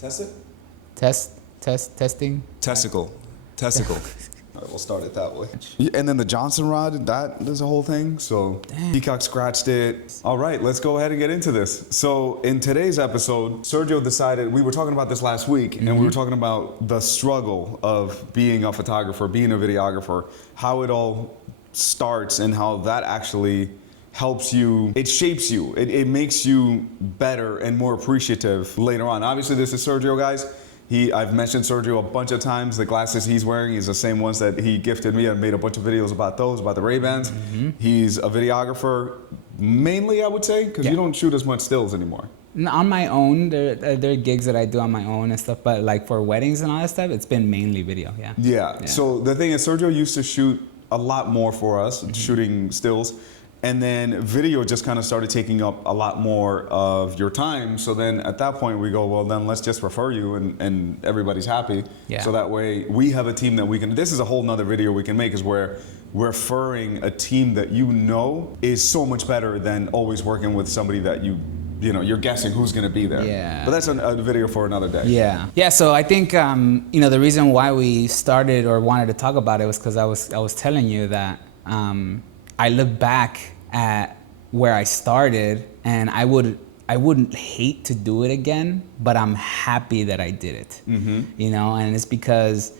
Test it? Testing. Testicle. All right, we'll start it that way. And then the Johnson rod, that is a whole thing. So Peacock scratched it. All right, let's go ahead and get into this. So in today's episode, Sergio decided, we were talking about this last week, and we were talking about the struggle of being a photographer, being a videographer, how it all starts and how that actually helps you, it shapes you, it makes you better and more appreciative later on. Obviously, this is Sergio, guys. I've mentioned Sergio a bunch of times. The glasses he's wearing is the same ones that he gifted me. I made a bunch of videos about those, about the Ray-Bans. He's a videographer, mainly I would say, because you don't shoot as much stills anymore. On my own, there are gigs that I do on my own and stuff, but like for weddings and all that stuff, it's been mainly video, Yeah, so the thing is, Sergio used to shoot a lot more for us, shooting stills. And then video just kind of started taking up a lot more of your time. So then at that point we go, well, then let's just refer you and everybody's happy. Yeah. So that way we have a team that we can, this is a whole nother video we can make, is where referring a team that you know is so much better than always working with somebody that you're guessing who's going to be there. Yeah. But that's a video for another day. Yeah. So I think, the reason why we started or wanted to talk about it was because I was telling you that, I look back at where I started, and I wouldn't hate to do it again, but I'm happy that I did it. And it's because,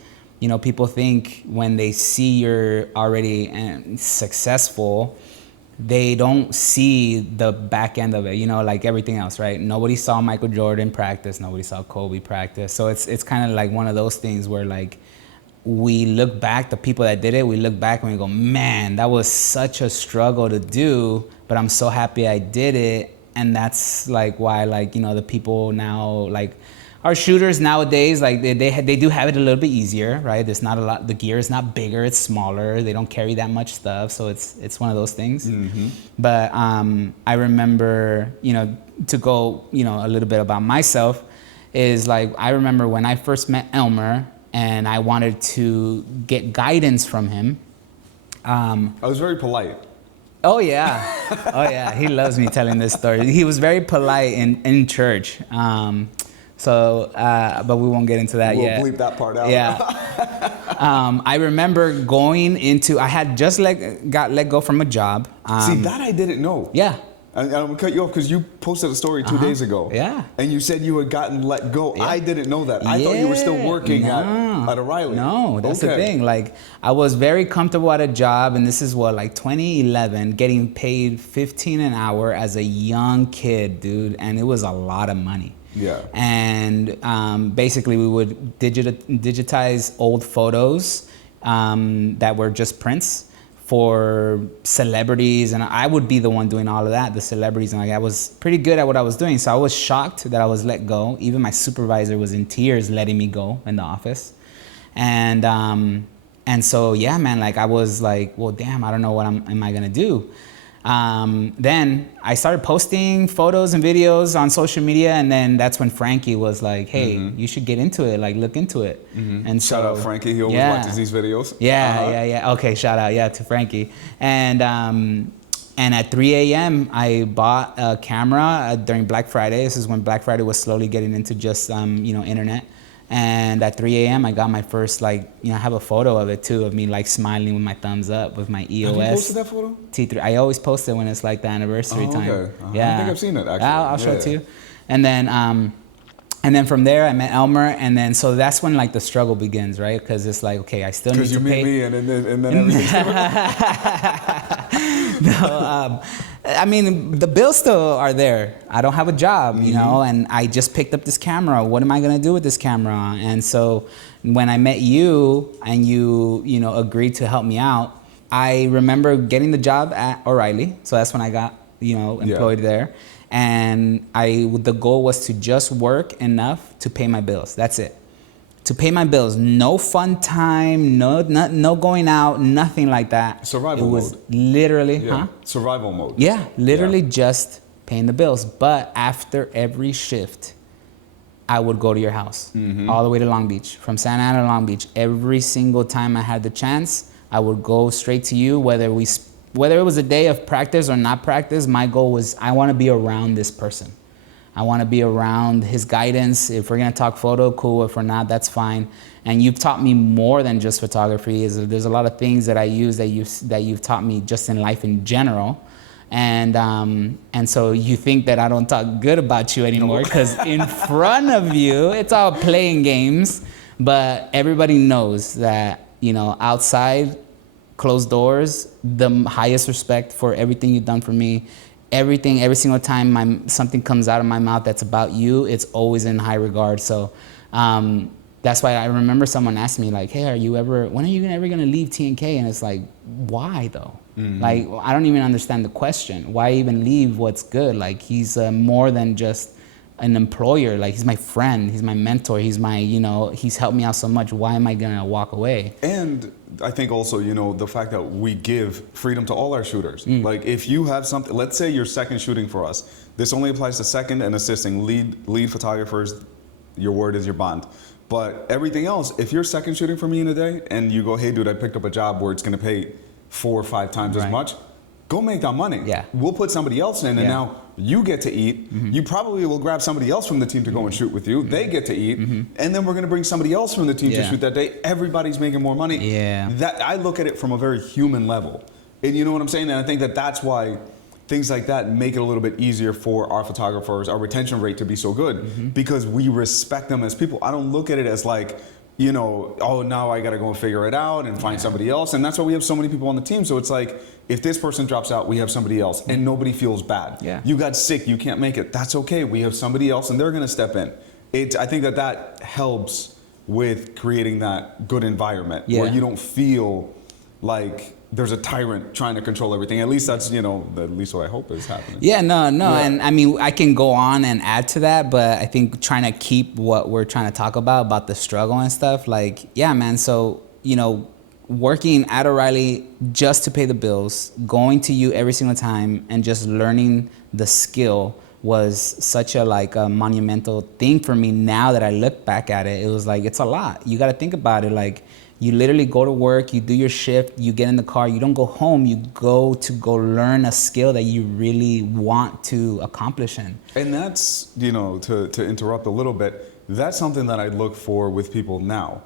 people think when they see you're already successful, they don't see the back end of it, like everything else, right? Nobody saw Michael Jordan practice, nobody saw Kobe practice. So it's kind of like one of those things where like, we look back, the people that did it, we look back and we go, man, that was such a struggle to do, but I'm so happy I did it. And that's like why, like, the people now, like our shooters nowadays, like they do have it a little bit easier, right? There's not a lot, the gear is not bigger, it's smaller. They don't carry that much stuff. So it's one of those things. But I remember, to go, a little bit about myself is like, I remember when I first met Elmer, and I wanted to get guidance from him. I was very polite. Oh yeah, he loves me telling this story. He was very polite in church. But we won't get into that yet. We'll bleep that part out. Yeah. I remember going into, I had just got let go from a job. See, that I didn't know. Yeah. I'm gonna cut you off because you posted a story 2 days ago. Yeah. And you said you had gotten let go. Yeah. I didn't know that. I thought you were still working at O'Reilly. No, that's the thing. Like, I was very comfortable at a job, and this is like 2011, getting paid $15 an hour as a young kid, dude, and it was a lot of money. Yeah. And basically, we would digitize old photos that were just prints for celebrities, and I would be the one doing all of that, the celebrities, and like I was pretty good at what I was doing. So I was shocked that I was let go. Even my supervisor was in tears letting me go in the office. And so yeah, man, like I was like, well, damn, I don't know what am I gonna do. Then I started posting photos and videos on social media, and then that's when Frankie was like, hey, you should get into it, like look into it. And so, shout out Frankie, he always watches these videos. Yeah. Okay, shout out, to Frankie. And at 3 a.m. I bought a camera during Black Friday. This is when Black Friday was slowly getting into just internet. And at 3 a.m. I got my first, I have a photo of it too, of me like smiling with my thumbs up with my EOS. Have you posted that photo? T3. I always post it when it's like the anniversary time. Okay. Yeah. I think I've seen it actually. I'll show it to you. And then from there I met Elmer, and then so that's when like the struggle begins, right? Because it's like, okay, I still need to pay. Because you meet me and then everything. No, I mean, the bills still are there. I don't have a job, and I just picked up this camera. What am I gonna do with this camera? And so when I met you and you agreed to help me out, I remember getting the job at O'Reilly. So that's when I got, employed there. And the goal was to just work enough to pay my bills. That's it. To pay my bills. No fun time, no going out, nothing like that. Survival mode. It was literally, survival mode. Yeah, literally just paying the bills. But after every shift, I would go to your house, all the way to Long Beach, from Santa Ana to Long Beach. Every single time I had the chance, I would go straight to you, whether it was a day of practice or not practice. My goal was, I want to be around this person. I want to be around his guidance. If we're gonna talk photo, cool. If we're not, that's fine. And you've taught me more than just photography. There's a lot of things that I use that you've taught me just in life in general. And so you think that I don't talk good about you anymore because in front of you, it's all playing games. But everybody knows that, you know, outside, closed doors, the highest respect for everything you've done for me. Everything, every single time something comes out of my mouth that's about you, it's always in high regard. So that's why I remember someone asked me like, hey, when are you ever gonna leave TNK? And it's like, why though? Mm-hmm. Like, I don't even understand the question. Why even leave what's good? Like, he's more than just an employer. Like, he's my friend, he's my mentor, he's my, you know, he's helped me out so much. Why am I gonna walk away? And I think also, you know, the fact that we give freedom to all our shooters. Like, if you have something, let's say you're second shooting for us. This only applies to second and assisting lead photographers. Your word is your bond. But everything else, if you're second shooting for me in a day and you go, hey dude, I picked up a job where it's gonna pay 4 or 5 times as much, go make that money. Yeah. We'll put somebody else in, and now you get to eat. You probably will grab somebody else from the team to go and shoot with you. They get to eat, and then we're gonna bring somebody else from the team to shoot that day. Everybody's making more money. Yeah. That, I look at it from a very human level. And you know what I'm saying? And I think that that's why things like that make it a little bit easier for our photographers, our retention rate to be so good, because we respect them as people. I don't look at it as like, you know, oh, now I got to go and figure it out and find somebody else. And that's why we have so many people on the team. So it's like, if this person drops out, we have somebody else, and nobody feels bad. Yeah. You got sick, you can't make it. That's okay. We have somebody else, and they're going to step in. I think that helps with creating that good environment where you don't feel like there's a tyrant trying to control everything. At least that's, you know, at least what I hope is happening. Yeah, no. And I mean, I can go on and add to that, but I think trying to keep what we're trying to talk about the struggle and stuff, like, yeah, man. So, you know, working at O'Reilly just to pay the bills, going to you every single time and just learning the skill was such a monumental thing for me. Now that I look back at it, it was like, it's a lot. You got to think about it. Like, you literally go to work, you do your shift, you get in the car, you don't go home, you go learn a skill that you really want to accomplish in. And that's, you know, to interrupt a little bit, that's something that I look for with people now.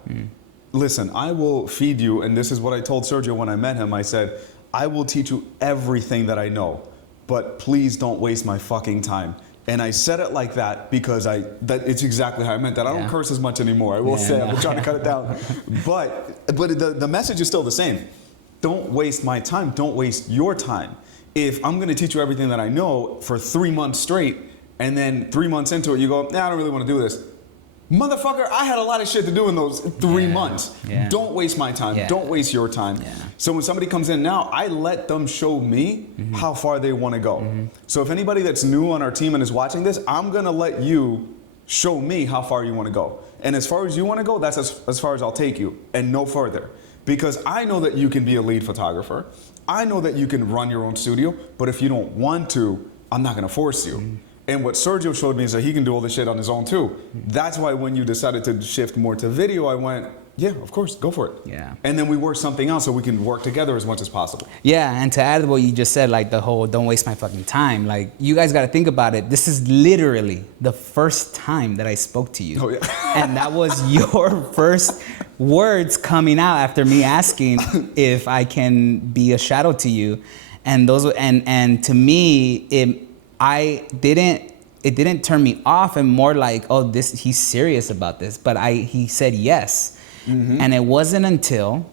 Listen, I will feed you, and this is what I told Sergio when I met him. I said, I will teach you everything that I know, but please don't waste my fucking time. And I said it like that because it's exactly how I meant that. I don't curse as much anymore. I will say, I'm trying to cut it down. But the message is still the same. Don't waste my time. Don't waste your time. If I'm going to teach you everything that I know for 3 months straight, and then 3 months into it, you go, nah, I don't really want to do this. Motherfucker, I had a lot of shit to do in those 3 months. Yeah. Don't waste my time. Yeah. Don't waste your time. Yeah. So when somebody comes in now, I let them show me how far they want to go. So if anybody that's new on our team and is watching this, I'm going to let you show me how far you want to go. And as far as you want to go, that's as far as I'll take you, and no further. Because I know that you can be a lead photographer. I know that you can run your own studio, but if you don't want to, I'm not going to force you. And what Sergio showed me is that he can do all this shit on his own too. That's why when you decided to shift more to video, I went, yeah, of course, go for it. Yeah. And then we work something out so we can work together as much as possible. Yeah, and to add what you just said, like the whole don't waste my fucking time, like you guys got to think about it. This is literally the first time that I spoke to you. Oh, yeah. And that was your first words coming out after me asking if I can be a shadow to you. And those and to me, it didn't turn me off, and more like, oh, he's serious about this. But he said yes. And it wasn't until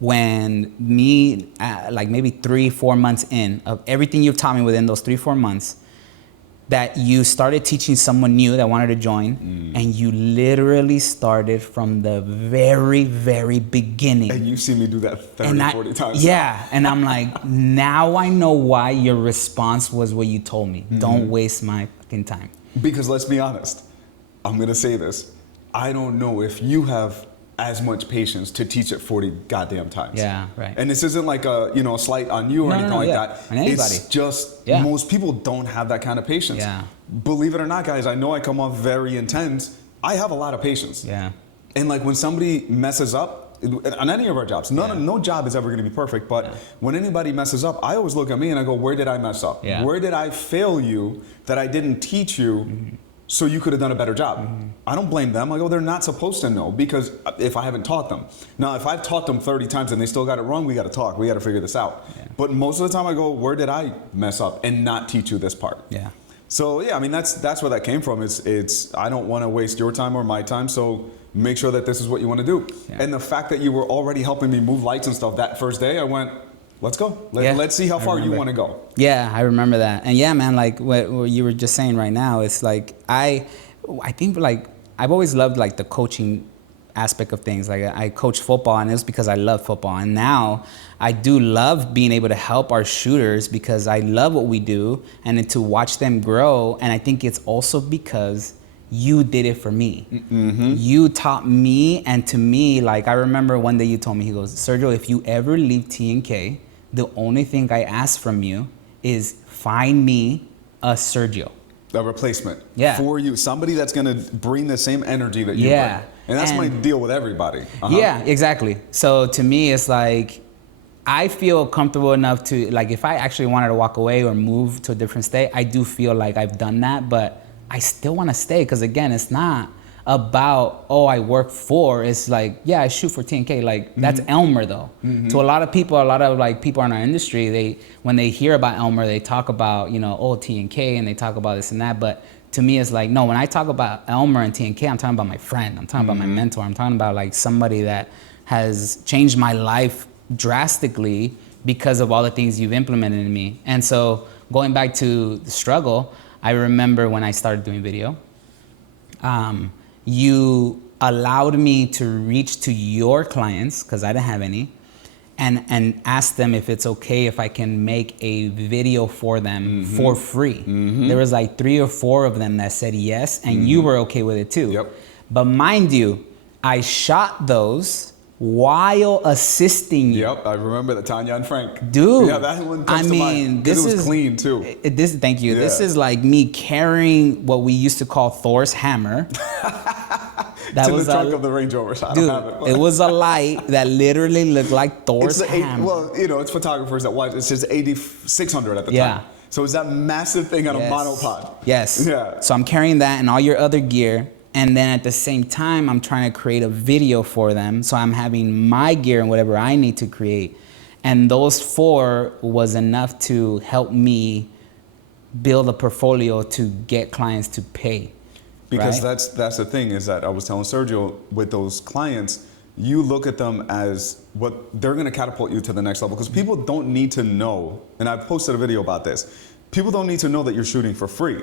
when me, like maybe 3-4 months in of everything you've taught me within those 3-4 months, that you started teaching someone new that wanted to join, and you literally started from the very, very beginning. And you've seen me do that 30, 40 times. Yeah, and I'm like, now I know why your response was what you told me. Don't waste my fucking time. Because let's be honest, I'm going to say this. I don't know if you have as much patience to teach it 40 goddamn times. Yeah, right. And this isn't like a slight on you or anything like that. On anybody. It's just most people don't have that kind of patience. Yeah. Believe it or not, guys, I know I come off very intense. I have a lot of patience. Yeah. And like when somebody messes up, on any of our jobs. No job is ever going to be perfect, but when anybody messes up, I always look at me and I go, where did I mess up? Yeah. Where did I fail you that I didn't teach you so you could have done a better job? I don't blame them. I go, they're not supposed to know because if I haven't taught them. Now, if I've taught them 30 times and they still got it wrong, we got to talk. We got to figure this out. Yeah. But most of the time I go, where did I mess up and not teach you this part? Yeah. So yeah, I mean, that's where that came from. It's I don't want to waste your time or my time, so make sure that this is what you want to do. Yeah. And the fact that you were already helping me move lights and stuff that first day, I went, let's go. Let's see how far you want to go. Yeah, I remember that. And yeah, man, like what you were just saying right now, it's like I think like I've always loved like the coaching aspect of things. Like I coach football, and it was because I love football. And now I do love being able to help our shooters because I love what we do and to watch them grow. And I think it's also because you did it for me. Mm-hmm. You taught me, and to me, like I remember one day you told me, he goes, Sergio, if you ever leave T&K, the only thing I ask from you is find me a Sergio. A replacement for you, somebody that's going to bring the same energy that you bring. And that's my deal with everybody. Yeah, exactly. So to me, it's like, I feel comfortable enough to, like, if I actually wanted to walk away or move to a different state, I do feel like I've done that, but I still want to stay because, again, it's not about, oh, I work for, it's like, yeah, I shoot for 10K. Like, that's Elmer, though. To a lot of people, like people in our industry, when they hear about Elmer, they talk about, oh, T&K, and they talk about this and that, but to me, it's like, no, when I talk about Elmer and T&K, I'm talking about my friend. I'm talking about my mentor. I'm talking about like somebody that has changed my life drastically because of all the things you've implemented in me. And so going back to the struggle, I remember when I started doing video, you allowed me to reach to your clients, because I didn't have any, and ask them if it's okay if I can make a video for them for free. There was like 3 or 4 of them that said yes, and you were okay with it too. Yep. But mind you, I shot those while assisting you. Yep, I remember the Tanya and Frank. Dude, yeah, that one comes to mind. This is clean too. Thank you. Yeah. This is like me carrying what we used to call Thor's hammer. That was the trunk of the Range Rover. I don't have it. It was a light that literally looked like Thor's hammer. Well, it's photographers that watch. It says 8600 at the time. So it's that massive thing on a monopod. Yes. Yeah. So I'm carrying that and all your other gear. And then at the same time, I'm trying to create a video for them. So I'm having my gear and whatever I need to create. And those 4 was enough to help me build a portfolio to get clients to pay. Because that's the thing, is that I was telling Sergio, with those clients, you look at them as what they're going to catapult you to the next level. Because people don't need to know, and I've posted a video about this, people don't need to know that you're shooting for free.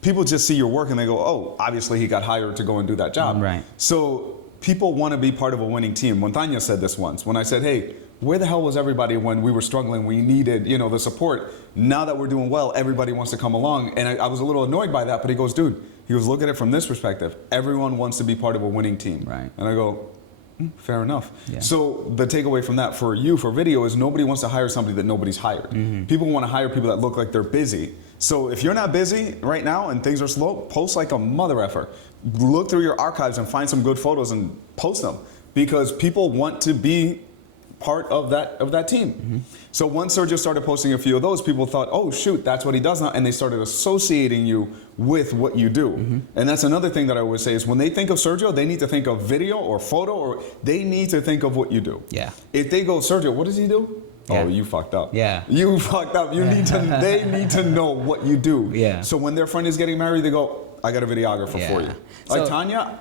People just see your work and they go, oh, obviously he got hired to go and do that job. Right. So people want to be part of a winning team. Montana said this once, when I said, hey, where the hell was everybody when we were struggling? We needed, the support. Now that we're doing well, everybody wants to come along. And I was a little annoyed by that, but he goes, dude, look at it from this perspective. Everyone wants to be part of a winning team. Right. And I go, fair enough. Yeah. So the takeaway from that for you, for video, is nobody wants to hire somebody that nobody's hired. People want to hire people that look like they're busy. So if you're not busy right now and things are slow, post like a mother effer. Look through your archives and find some good photos and post them, because people want to be part of that team. So once Sergio started posting a few of those, people thought, oh shoot, that's what he does now, and they started associating you with what you do. And that's another thing that I always say, is when they think of Sergio, they need to think of video or photo, or they need to think of what you do. Yeah. If they go, Sergio, what does he do? Yeah. Oh, you fucked up. Yeah. You fucked up. They need to know what you do. Yeah. So when their friend is getting married, they go, I got a videographer for you. Like Tanya,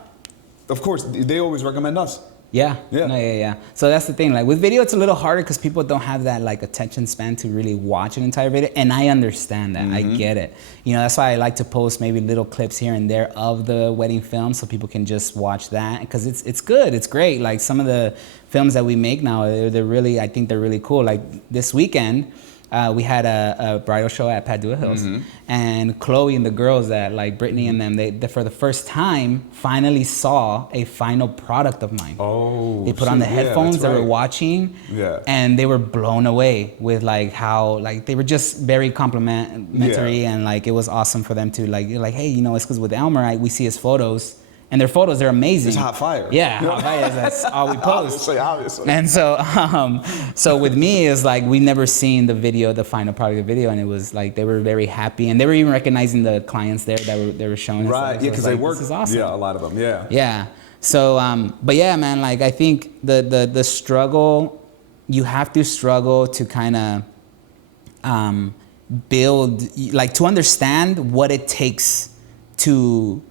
of course, they always recommend us. Yeah. So that's the thing. Like with video, it's a little harder because people don't have that like attention span to really watch an entire video. And I understand that. I get it. That's why I like to post maybe little clips here and there of the wedding film, so people can just watch that, because it's good. It's great. Like some of the films that we make now, they're really, I think they're really cool. Like this weekend, we had a bridal show at Padua Hills, and Chloe and the girls, that like Brittany and them, they for the first time finally saw a final product of mine. Oh, they put on the headphones, they were watching, and they were blown away with like how like they were just very complimentary, and like it was awesome for them to like, hey, it's because with Elmer, we see his photos, and their photos are amazing. It's hot fire. Yeah, hot fire. That's all we post. Obviously. And so with me, it's like we never seen the final product video, and it was like they were very happy, and they were even recognizing the clients there that they were showing us. Right. So Yeah, because like, they work. This is awesome. Yeah, a lot of them. Yeah. Yeah. So, but yeah, man, like I think the struggle, you have to struggle to kind of build, like to understand what it takes to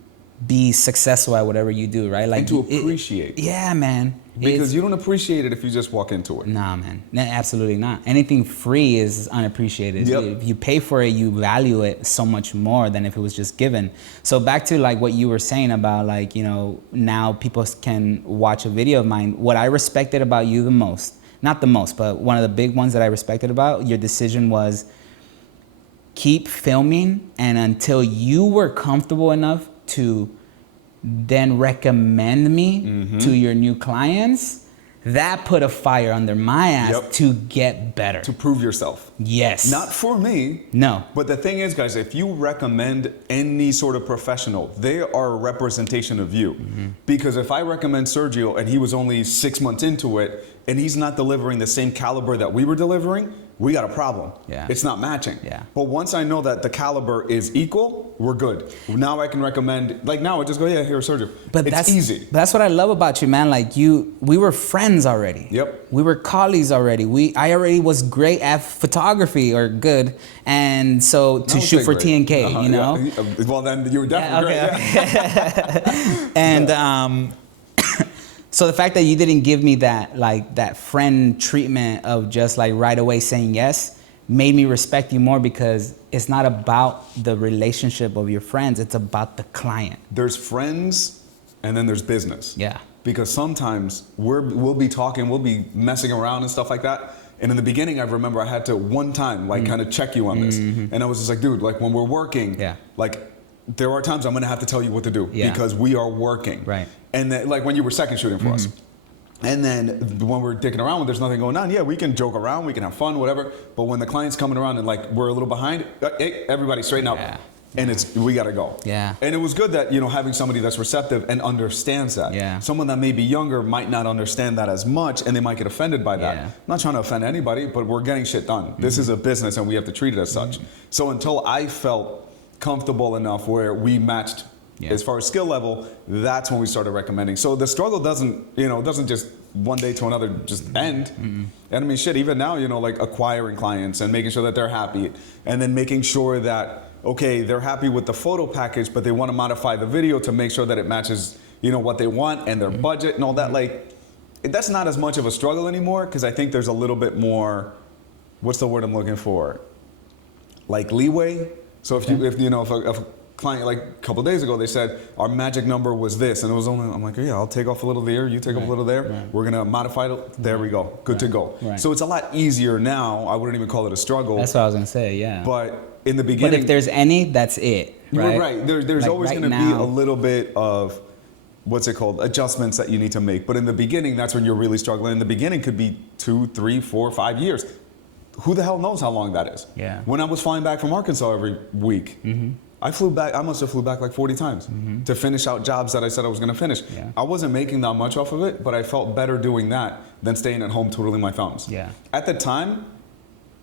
be successful at whatever you do, right? Like And to appreciate. Yeah, man. Because you don't appreciate it if you just walk into it. Nah, man. Absolutely not. Anything free is unappreciated. Yep. If you pay for it, you value it so much more than if it was just given. So back to like what you were saying about like, you know, now people can watch a video of mine. What I respected about you the most, not the most, but one of the big ones that I respected about your decision was keep filming, and until you were comfortable enough to then recommend me to your new clients, that put a fire under my ass to get better. To prove yourself. Yes. Not for me. No. But the thing is, guys, if you recommend any sort of professional, they are a representation of you. Because if I recommend Sergio and he was only 6 months into it and he's not delivering the same caliber that we were delivering, we got a problem. Yeah. It's not matching. Yeah. But once I know that the caliber is equal, we're good. Now I can recommend, like now I just go, yeah, here, Sergio. But it's that's easy. That's what I love about you, man. Like we were friends already. Yep. We were colleagues already. I already was great at photography, or good, and so to shoot for TNK, you know. Yeah. Well, then you were definitely great. And so the fact that you didn't give me that friend treatment of just like right away saying yes made me respect you more, because it's not about the relationship of your friends, it's about the client. There's friends and then there's business. Yeah. Because sometimes we'll be talking, we'll be messing around and stuff like that. And in the beginning, I remember I had to one time like kind of check you on this. And I was just like, dude, like when we're working, like there are times I'm gonna have to tell you what to do because we are working. Right. And then, like when you were second shooting for us. And then when we're dicking around when there's nothing going on, yeah, we can joke around, we can have fun, whatever. But when the client's coming around and like we're a little behind, hey, everybody straighten up. And we gotta go. Yeah. And it was good that, you know, having somebody that's receptive and understands that. Yeah. Someone that may be younger might not understand that as much, and they might get offended by that. I'm not trying to offend anybody, but we're getting shit done. This is a business and we have to treat it as such. So until I felt comfortable enough where we matched as far as skill level, that's when we started recommending. So the struggle doesn't just one day to another just end. And I mean, shit, even now, you know, like acquiring clients and making sure that they're happy, and then making sure that, okay, they're happy with the photo package, but they want to modify the video to make sure that it matches, you know, what they want and their budget and all that. Like, that's not as much of a struggle anymore, because I think there's a little bit more, what's the word I'm looking for? Like leeway. So if a client, like a couple of days ago, they said our magic number was this, and it was only, I'm like, yeah, I'll take off a little there, you take off a little there. We're gonna modify it. There we go. Good to go. So it's a lot easier now. I wouldn't even call it a struggle. That's what I was gonna say. Yeah. But in the beginning, but if there's any, that's it. Right. Right. There's like always gonna be a little bit of, what's it called, adjustments that you need to make. But in the beginning, that's when you're really struggling. In the beginning could be 2, 3, 4, 5 years. Who the hell knows how long that is? Yeah. When I was flying back from Arkansas every week, I flew back. I must have flew back like 40 times to finish out jobs that I said I was going to finish. I wasn't making that much off of it, but I felt better doing that than staying at home twiddling my thumbs. Yeah. At the time,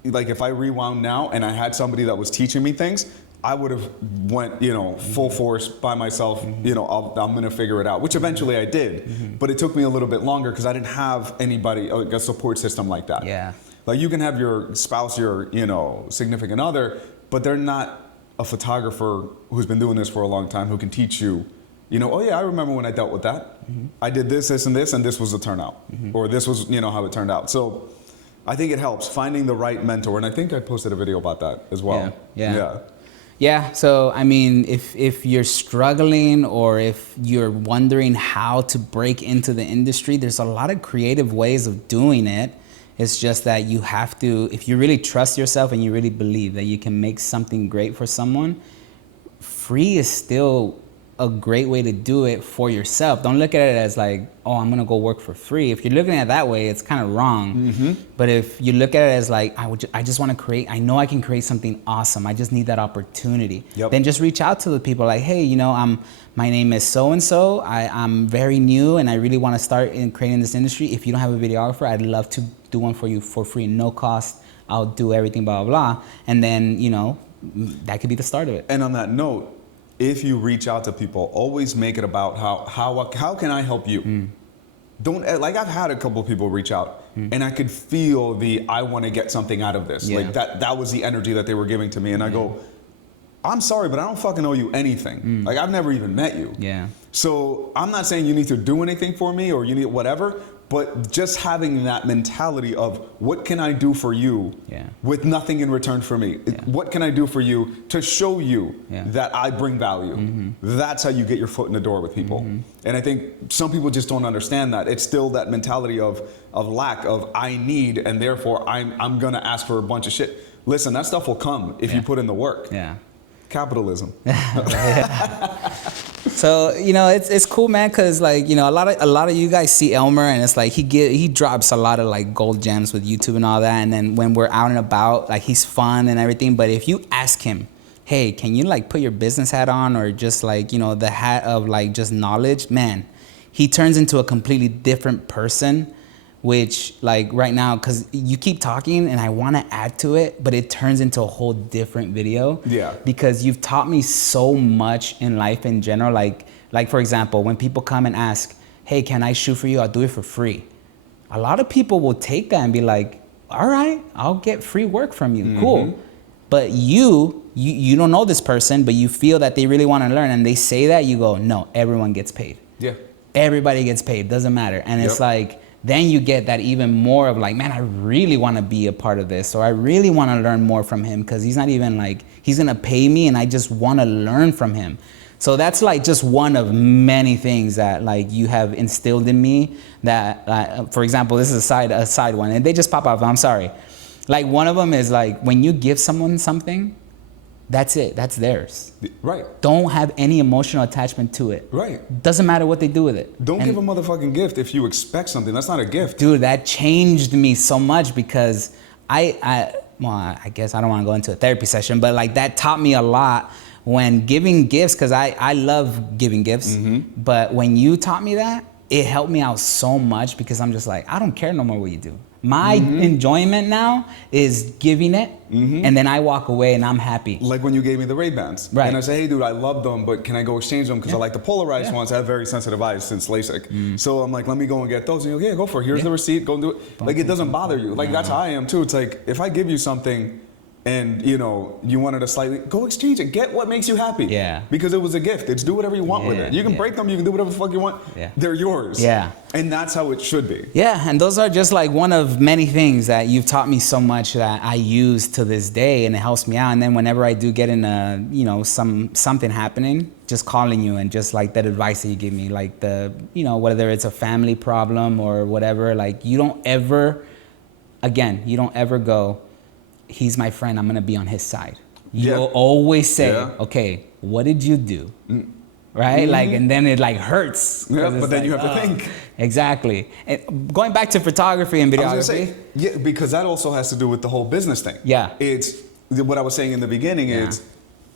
like if I rewound now and I had somebody that was teaching me things, I would have went, you know, full force by myself. You know, I'm going to figure it out, which eventually I did. But it took me a little bit longer because I didn't have anybody, like a support system like that. Yeah. Like you can have your spouse, your, you know, significant other, but they're not a photographer who's been doing this for a long time who can teach you, you know, oh yeah, I remember when I dealt with that. I did this, this, and this was the turnout. Or this was, you know, how it turned out. So I think it helps finding the right mentor. And I think I posted a video about that as well. Yeah, so I mean, if you're struggling or if you're wondering how to break into the industry, there's a lot of creative ways of doing it. It's just that you have to, if you really trust yourself and you really believe that you can make something great for someone, free is still a great way to do it for yourself. Don't look at it as like, oh, I'm gonna go work for free. If you're looking at it that way, it's kind of wrong. But if you look at it as like, I just want to create, I know I can create something awesome. I just need that opportunity. Then just reach out to the people like, hey, you know, my name is so-and-so. I'm very new and I really want to start in creating this industry. If you don't have a videographer, I'd love to do one for you for free, no cost. I'll do everything, blah, blah, blah. And then, you know, that could be the start of it. And on that note, if you reach out to people, always make it about how can I help you? Don't, like, I've had a couple of people reach out and I could feel I want to get something out of this. Like that was the energy that they were giving to me. And I go, I'm sorry, but I don't fucking owe you anything. Like, I've never even met you. So I'm not saying you need to do anything for me or you need whatever, but just having that mentality of what can I do for you with nothing in return for me? What can I do for you to show you that I bring value? That's how you get your foot in the door with people. And I think some people just don't understand that. It's still that mentality of lack of I need, and therefore I'm gonna ask for a bunch of shit. Listen, that stuff will come if you put in the work. Capitalism. So, you know, it's cool, man, because like, you know, a lot of you guys see Elmer and it's like he drops a lot of like gold gems with YouTube and all that, and then when we're out and about, like, he's fun and everything. But if you ask him, hey, can you like put your business hat on, or just like, you know, the hat of like just knowledge, man, he turns into a completely different person. Which, like, right now, because you keep talking and I want to add to it, but it turns into a whole different video. Because you've taught me so much in life in general. Like for example, when people come and ask, hey, can I shoot for you? I'll do it for free. A lot of people will take that and be like, all right, I'll get free work from you. Cool. But you don't know this person, but you feel that they really want to learn, and they say that, you go, no, everyone gets paid. Everybody gets paid. Doesn't matter. And it's like, then you get that even more of like, man, I really want to be a part of this, or I really want to learn more from him, because he's not even like, he's going to pay me and I just want to learn from him. So that's like just one of many things that like you have instilled in me that, for example, this is a side one, and they just pop up. I'm sorry. Like, one of them is like, when you give someone something, that's it. That's theirs. Don't have any emotional attachment to it. Doesn't matter what they do with it. Don't give a motherfucking gift if you expect something. That's not a gift. Dude, that changed me so much, because I guess I don't want to go into a therapy session, but like that taught me a lot when giving gifts, because I love giving gifts. But when you taught me that, it helped me out so much, because I'm just like, I don't care no more what you do. My enjoyment now is giving it, and then I walk away and I'm happy. Like when you gave me the Ray-Bans. And I say, hey dude, I love them, but can I go exchange them? Because I like the polarized ones. I have very sensitive eyes since LASIK. So I'm like, let me go and get those. And you're like, yeah, go for it. Here's the receipt, go and do it. Like, it doesn't bother you. Like, that's how I am too. It's like, if I give you something and, you know, you wanted to slightly, go exchange it. Get what makes you happy. Because it was a gift. It's do whatever you want with it. You can break them, you can do whatever the fuck you want. They're yours. And that's how it should be. And those are just like one of many things that you've taught me so much that I use to this day, and it helps me out. And then whenever I do get in a, you know, something happening, just calling you and just like that advice that you give me, like the, you know, whether it's a family problem or whatever, like you don't ever go, he's my friend, I'm gonna be on his side. You'll always say, okay, what did you do? Right? Like, and then it like hurts. But then like, you have to think. Exactly. And going back to photography and videography. I was gonna say, because that also has to do with the whole business thing. It's what I was saying in the beginning is,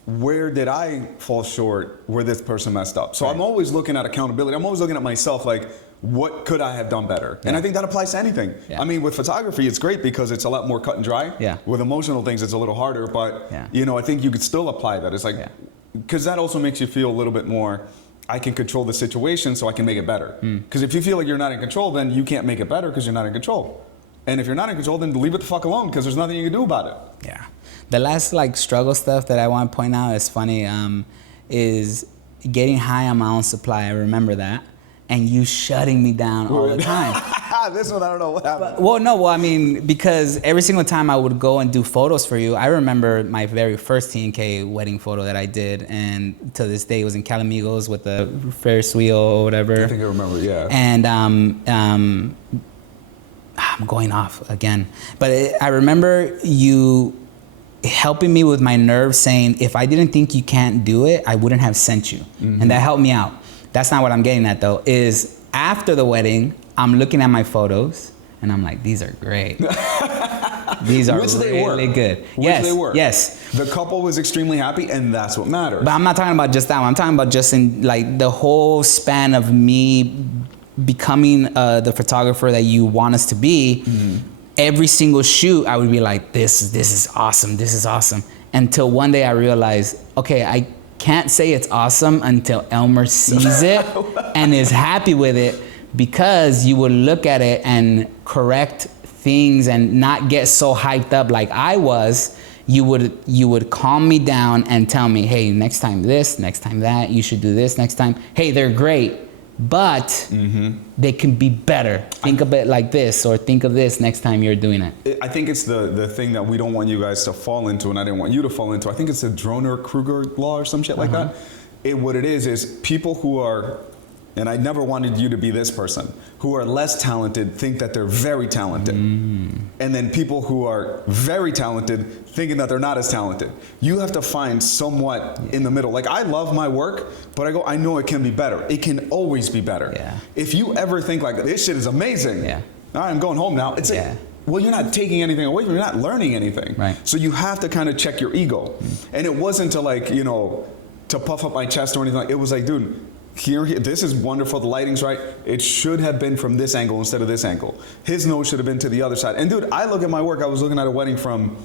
where did I fall short where this person messed up? So I'm always looking at accountability. I'm always looking at myself like, what could I have done better? And I think that applies to anything. I mean, with photography, it's great because it's a lot more cut and dry. With emotional things, it's a little harder, but you know, I think you could still apply that. It's like, because that also makes you feel a little bit more, I can control the situation so I can make it better. Because if you feel like you're not in control, then you can't make it better because you're not in control. And if you're not in control, then leave it the fuck alone, because there's nothing you can do about it. The last like struggle stuff that I want to point out is funny, is getting high on my own supply. I remember that. And you shutting me down all the time. This one, I don't know what happened. I mean, because every single time I would go and do photos for you, I remember my very first TNK wedding photo that I did, and to this day it was in Calamigos with the Ferris wheel or whatever. I think I remember, And I'm going off again, but I remember you helping me with my nerves, saying, if I didn't think you can't do it, I wouldn't have sent you. And that helped me out. That's not what I'm getting at though, is after the wedding, I'm looking at my photos and I'm like, these are great. These are really good. Which they were. Yes. The couple was extremely happy, and that's what matters. But I'm not talking about just that one. I'm talking about just in like the whole span of me becoming the photographer that you want us to be. Every single shoot, I would be like, this is awesome. This is awesome. Until one day I realized, okay, I can't say it's awesome until Elmer sees it and is happy with it, because you would look at it and correct things and not get so hyped up like I was. You would calm me down and tell me, hey, next time this, next time that, you should do this next time. Hey, they're great, but they can be better. Think of it like this, or think of this next time you're doing it. I think it's the thing that we don't want you guys to fall into, and I didn't want you to fall into. I think it's the Droner-Kruger law or some shit like that. What it is people who are, and I never wanted you to be this person, who are less talented think that they're very talented. And then people who are very talented thinking that they're not as talented. You have to find somewhat in the middle. Like, I love my work, but I know it can be better. It can always be better. If you ever think like, this shit is amazing, all right, I'm going home now. It's like, well, you're not taking anything away from you. You're not learning anything. So you have to kind of check your ego. And it wasn't to like, you know, to puff up my chest or anything. It was like, dude, here, this is wonderful, the lighting's right. It should have been from this angle instead of this angle. His nose should have been to the other side. And dude, I look at my work, I was looking at a wedding from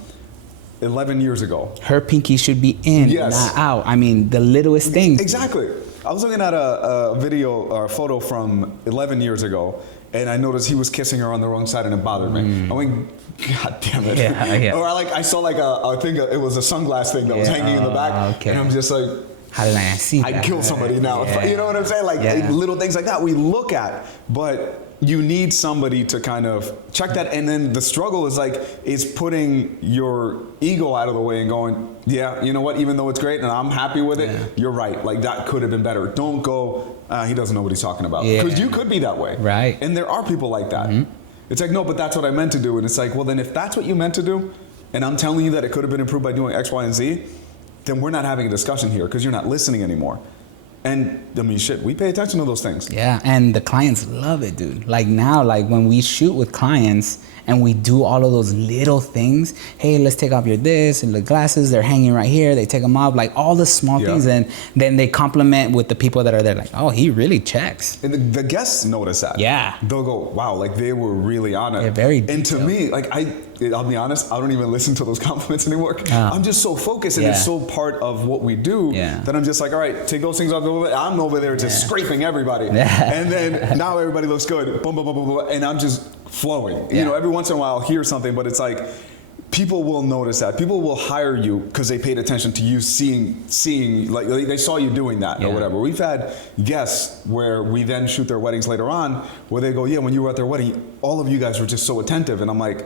11 years ago. Her pinky should be in, not out. I mean, the littlest thing. Exactly. I was looking at a video or a photo from 11 years ago, and I noticed he was kissing her on the wrong side, and it bothered me. I went, God damn it. Or I saw like I think it was a sunglass thing that was hanging in the back, and I'm just like, how did I not see that? I'd kill somebody now. You know what I'm saying? Like little things like that we look at, but you need somebody to kind of check that. And then the struggle is putting your ego out of the way and going, yeah, you know what? Even though it's great and I'm happy with it, you're right. Like, that could have been better. Don't go, he doesn't know what he's talking about. Because you could be that way. Right. And there are people like that. It's like, no, but that's what I meant to do. And it's like, well, then if that's what you meant to do, and I'm telling you that it could have been improved by doing X, Y, and Z, then we're not having a discussion here because you're not listening anymore. And I mean, shit, we pay attention to those things. Yeah, and the clients love it, dude. Like now, like when we shoot with clients and we do all of those little things, hey, let's take off your this and the glasses, they're hanging right here, they take them off, like all the small things, and then they compliment with the people that are there, like, oh, he really checks. And the guests notice that. Yeah. They'll go, wow, like they were really on it. They're very detailed. And to me, like I'll be honest, I don't even listen to those compliments anymore. I'm just so focused, and it's so part of what we do that I'm just like, all right, take those things off. I'm over there just scraping everybody. And then now everybody looks good. Boom, boom, boom, boom, boom, and I'm just flowing. You know, every once in a while I'll hear something, but it's like, people will notice that. People will hire you because they paid attention to you seeing like they saw you doing that or whatever. We've had guests where we then shoot their weddings later on where they go, yeah, when you were at their wedding, all of you guys were just so attentive. And I'm like,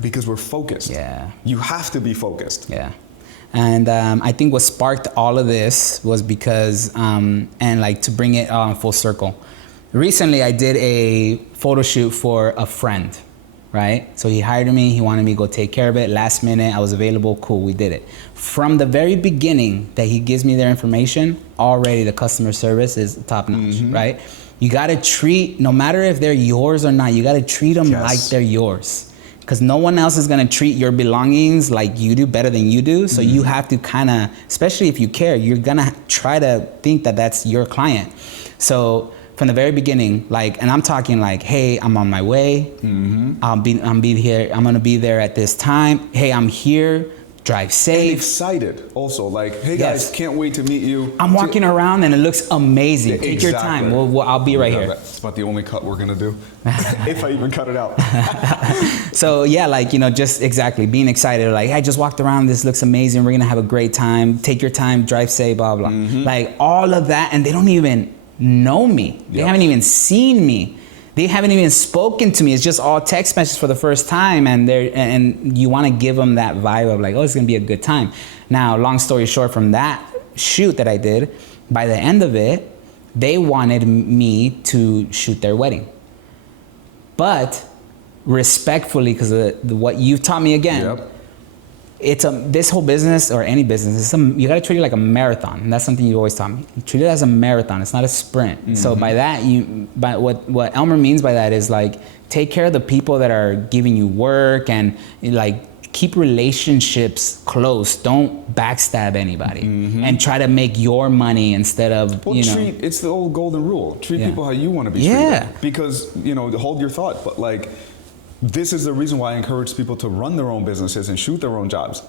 because we're focused. You have to be focused. And I think what sparked all of this was because, and like to bring it full circle, recently I did a photo shoot for a friend, right? So he hired me, he wanted me to go take care of it. Last minute, I was available, cool, we did it. From the very beginning that he gives me their information, already the customer service is top notch, right? You gotta treat, no matter if they're yours or not, you gotta treat them like they're yours. Because no one else is gonna treat your belongings like you do, better than you do. So you have to kind of, especially if you care, you're gonna try to think that that's your client. So from the very beginning, like, and I'm talking like, hey, I'm on my way. I'm gonna be there at this time. Hey, I'm here. Drive safe. And excited also, like, hey guys, can't wait to meet you. I'm walking around and it looks amazing. Take your time. I'll be right here. It's about the only cut we're gonna do, if I even cut it out. So yeah, like, you know, just exactly being excited. Like, I just walked around. This looks amazing. We're gonna have a great time. Take your time. Drive safe. Blah blah. Like all of that, and they don't even know me. They haven't even seen me. They haven't even spoken to me. It's just all text messages for the first time, and you want to give them that vibe of like, oh, it's gonna be a good time. Now, long story short, from that shoot that I did, by the end of it, they wanted me to shoot their wedding. But respectfully, because of what you've taught me again, this whole business or any business, you got to treat it like a marathon. And that's something you always taught me. You treat it as a marathon. It's not a sprint. So by that, what Elmer means by that is like, take care of the people that are giving you work and like, keep relationships close. Don't backstab anybody and try to make your money instead of, it's the old golden rule. Treat people how you want to be treated. Because, hold your thought, but like, this is the reason why I encourage people to run their own businesses and shoot their own jobs.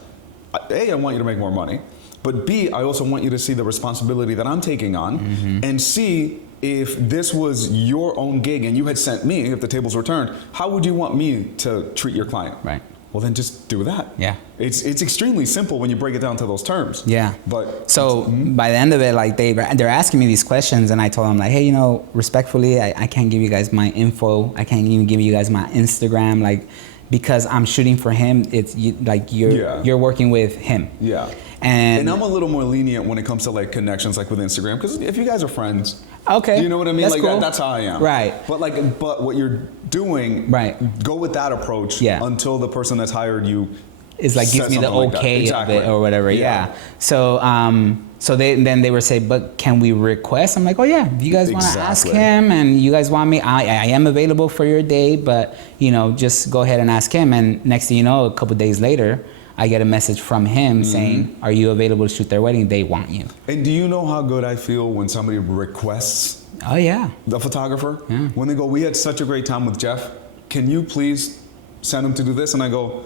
A, I want you to make more money, but B, I also want you to see the responsibility that I'm taking on, and C, if this was your own gig and you had sent me, if the tables were turned, how would you want me to treat your client? Right. Well, then just do that. Yeah. It's extremely simple when you break it down to those terms. Yeah. But so by the end of it, like they're asking me these questions, and I told them like, hey, respectfully, I can't give you guys my info. I can't even give you guys my Instagram, like, because I'm shooting for him. It's you're working with him. Yeah. And I'm a little more lenient when it comes to like connections, like with Instagram, because if you guys are friends, okay, you know what I mean. That's like cool. that's how I am. Right. But what you're doing, go with that approach. Until the person that's hired you is like gives me the okay of it or whatever. Yeah. So they were saying, but can we request? I'm like, oh yeah, if you guys want to ask him and you guys want me, I am available for your day, but just go ahead and ask him. And next thing you know, a couple days later, I get a message from him saying, are you available to shoot their wedding? They want you. And do you know how good I feel when somebody requests? Oh yeah. The photographer? Yeah. When they go, we had such a great time with Jeff. Can you please send him to do this? And I go,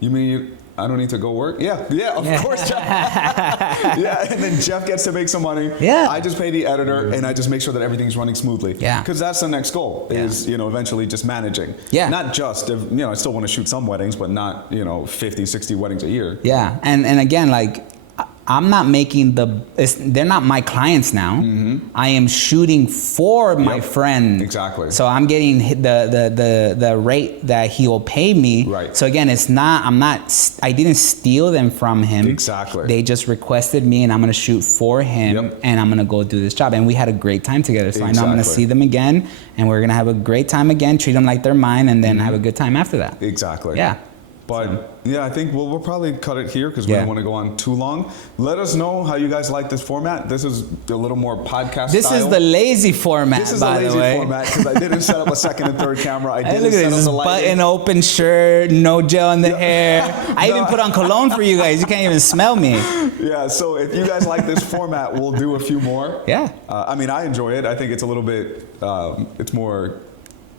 you mean I don't need to go work? Yeah, of course, Jeff. And then Jeff gets to make some money. Yeah. I just pay the editor and I just make sure that everything's running smoothly. Yeah. Because that's the next goal is, eventually just managing. Yeah. Not just, I still want to shoot some weddings, but not, 50, 60 weddings a year. Yeah. And again, like, I'm not making they're not my clients now. I am shooting for my friend. Exactly. So I'm getting the rate that he will pay me. Right. So again, I didn't steal them from him. Exactly. They just requested me and I'm going to shoot for him and I'm going to go do this job. And we had a great time together. So I know I'm going to see them again and we're going to have a great time again, treat them like they're mine and then have a good time after that. Exactly. Yeah. But I think we'll probably cut it here because we don't want to go on too long. Let us know how you guys like this format. This is a little more podcast This style. is the lazy format, This is the lazy format because I didn't set up a second and third camera. I didn't look at set up this the lighting. button open shirt, no gel in the hair. I even put on cologne for you guys. You can't even smell me. Yeah, so if you guys like this format, we'll do a few more. Yeah. I enjoy it. I think it's a little bit, it's more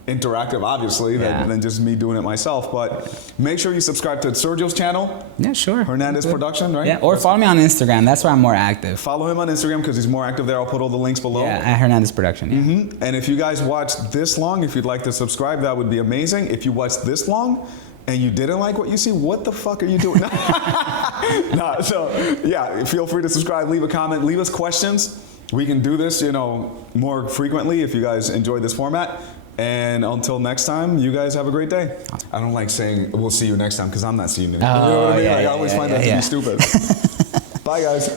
interactive, obviously, than just me doing it myself. But make sure you subscribe to Sergio's channel. Yeah, sure. Hernandez Production, right? Yeah, or follow me on Instagram. That's where I'm more active. Follow him on Instagram because he's more active there. I'll put all the links below. Yeah, at Hernandez Production. Yeah. And if you guys watched this long, if you'd like to subscribe, that would be amazing. If you watched this long and you didn't like what you see, what the fuck are you doing? Feel free to subscribe, leave a comment, leave us questions. We can do this, more frequently if you guys enjoy this format. And until next time, you guys have a great day. I don't like saying we'll see you next time because I'm not seeing you. You know what I mean? I always find that to be stupid. Bye, guys.